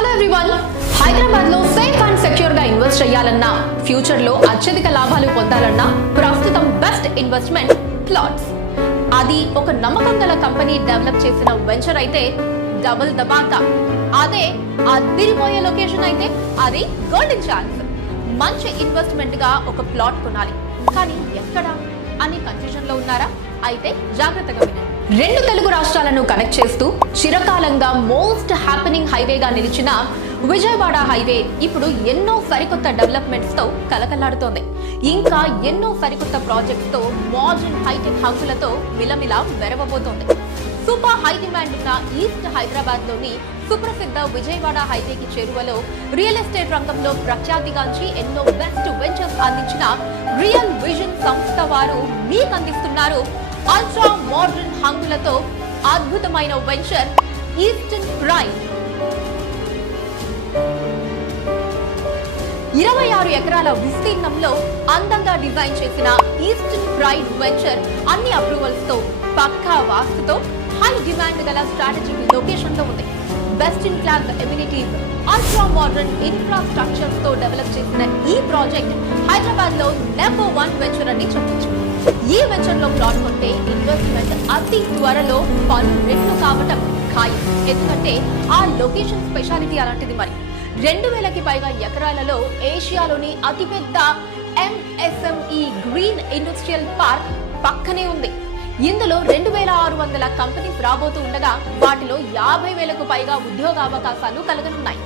Hello everyone. Hyderabad లో safe and secure గా invest చేయాలన్నా, ఫ్యూచర్ లో అత్యధిక లాభాలు పొందాలన్నా ప్రస్తుతం బెస్ట్ ఇన్వెస్ట్మెంట్ ప్లాట్స్. అది ఒక నమ్మకం గల కంపెనీ డెవలప్ చేసిన వెంచర్ అయితే డబుల్ ధమాకా. అదే అదిరిపోయే లొకేషన్ అయితే అది గోల్డెన్ ఛాన్స్. మంచి ఇన్వెస్ట్మెంట్ గా ఒక ప్లాట్ కొనాలి, కానీ ఎక్కడ అని కన్ఫ్యూజన్ లో ఉన్నారా? అయితే జాగ్రత్తగా వినండి. రెండు తెలుగు రాష్ట్రాలను కనెక్ట్ చేస్తూ చిరకాలంగా మోస్ట్ హ్యాపెనింగ్ హైవేగా నిలిచిన విజయవాడ హైవే ఇప్పుడు ఎన్నో సరికొత్త డెవలప్మెంట్స్ తో కలకలాడుతోంది. ఇంకా ఎన్నో సరికొత్త ప్రాజెక్ట్స్ తో మోడర్న్ హైటెక్ హంగులతో మిలమిలా మెరవబోతోంది. సూపర్ హై డిమాండ్ ఉన్న ఈస్ట్ హైదరాబాద్ లోని సుప్రసిద్ధ విజయవాడ హైవేకి చేరువలో రియల్ ఎస్టేట్ రంగంలో ప్రఖ్యాతిగాంచి ఎన్నో బెస్ట్ వెంచర్స్ అందించిన రియల్ విజన్ సంస్థ వారు మీకు అందిస్తున్నారు అల్ట్రా మోడర్న్ హంగులతో అద్భుతమైన వెంచర్ ఈస్టర్న్ ప్రైడ్. 26 ఎకరాల విస్తీర్ణంలో అందంగా డిజైన్ చేసిన ఈస్టర్న్ ప్రైడ్ వెంచర్ అన్ని అప్రూవల్స్ తో, పక్కా వాస్తుతో, హై డిమాండ్ గల స్ట్రాటజిక్ లొకేషన్ లో ఉంది. Best in class amenities, ultra modern infrastructures తో డెవలప్ చేసిన ఈ ప్రాజెక్ట్ హైదరాబాద్ లో నెంబర్ 1 వెంచర్ అని చెప్పొచ్చు. ఈ వెంచర్ లో ప్లాట్ కొంటే ఇన్వెస్ట్మెంట్ అతి త్వరలో 10 రెట్లు కావటం ఖాయం. ఎందుకంటే ఆ లొకేషన్ స్పెషాలిటీ అలాంటిది. మరి 2000కి పైగా ఎకరాలలో ఏషియాలోని అతిపెద్ద ఎంఎస్ఎంఈ గ్రీన్ ఇండస్ట్రియల్ పార్క్ పక్కనే ఉంది. ఇందులో 2600 కంపెనీస్ రాబోతూ ఉండగా వాటిలో 50,000కు పైగా ఉద్యోగావకాశాలు కలగనున్నాయి.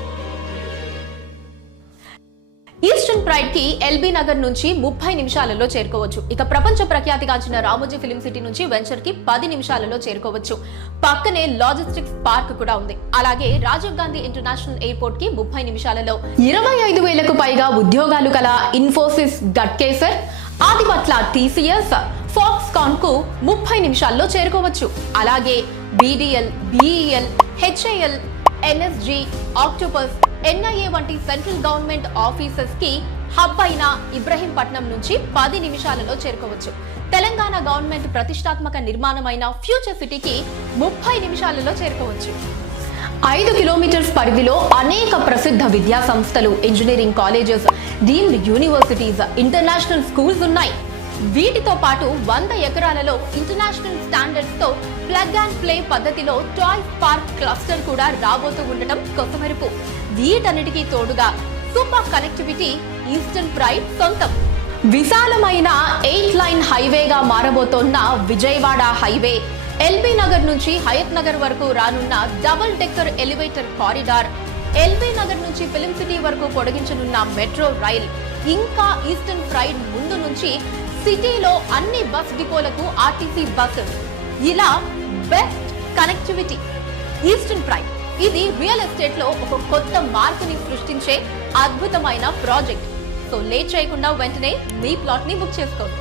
ఈస్టర్న్ ప్రైడ్ కి ఎల్బీ నగర్ నుంచి 30 నిమిషాలలో చేరుకోవచ్చు. ఇక ప్రపంచ ప్రఖ్యాతిగాంచిన రామోజీ ఫిలిం సిటీ నుంచి వెంచర్ కి 10 నిమిషాలలో చేరుకోవచ్చు. పక్కనే లాజిస్టిక్స్ పార్క్ కూడా ఉంది. అలాగే రాజీవ్ గాంధీ ఇంటర్నేషనల్ ఎయిర్పోర్ట్ కి 30 నిమిషాలలో 25,000కు పైగా ఉద్యోగాలు కల ఇన్ఫోసిస్, గట్కేసర్, ఆదిపట్ల టీసీఎస్, ఫాక్స్కాన్ కు 30 నిమిషాల్లో చేరుకోవచ్చు. అలాగే BDL, BEL, HAL, NSG, octopus, NIA వంటి సెంట్రల్ గవర్నమెంట్ ఆఫీసెస్ కి హబ్ అయిన ఇబ్రహీంపట్నం నుంచి 10 నిమిషాలలో చేరుకోవచ్చు. తెలంగాణ గవర్నమెంట్ ప్రతిష్టాత్మక నిర్మాణమైన ఫ్యూచర్ సిటీకి 30 నిమిషాలలో చేరుకోవచ్చు. 5 కిలోమీటర్స్ పరిధిలో అనేక ప్రసిద్ధ విద్యా సంస్థలు, engineering colleges, deemed universities, international schools ఉన్నాయి. వీటితో పాటు 100 ఎకరాలలో ఇంటర్నేషనల్ స్టాండర్డ్స్ తో ప్లగ్ అండ్ ప్లే పద్ధతిలో టాయ్స్ పార్క్ క్లస్టర్ కూడా రాబోతూ ఉండటం కొత్తమెరుపు. వీటన్నిటికీ తోడుగా సూపర్ కనెక్టివిటీ ఈస్టర్న్ ప్రైడ్ సొంతం. విశాలమైన 8 లైన్ హైవేగా మారబోతోన్న విజయవాడ హైవే, ఎల్బీ నగర్ నుంచి హయత్ నగర్ వరకు రానున్న double decker elevator corridor, L B Nagar నుంచి ఫిలిం సిటీ వరకు పొడిగించనున్న మెట్రో రైల్, ఇంకా ఈస్టర్న్ ప్రైడ్ ముందు నుంచి సిటీలో అన్ని బస్ డిపోలకు ఆర్టీసీ బస్సెస్, ఇలా బెస్ట్ కనెక్టివిటీ. ఈస్టర్న్ ప్రైడ్ ఇది రియల్ ఎస్టేట్ లో ఒక కొత్త మార్పుని సృష్టించే అద్భుతమైన ప్రాజెక్ట్. సో లేట్ చేయకుండా వెంటనే మీ ప్లాట్ ని బుక్ చేసుకోండి.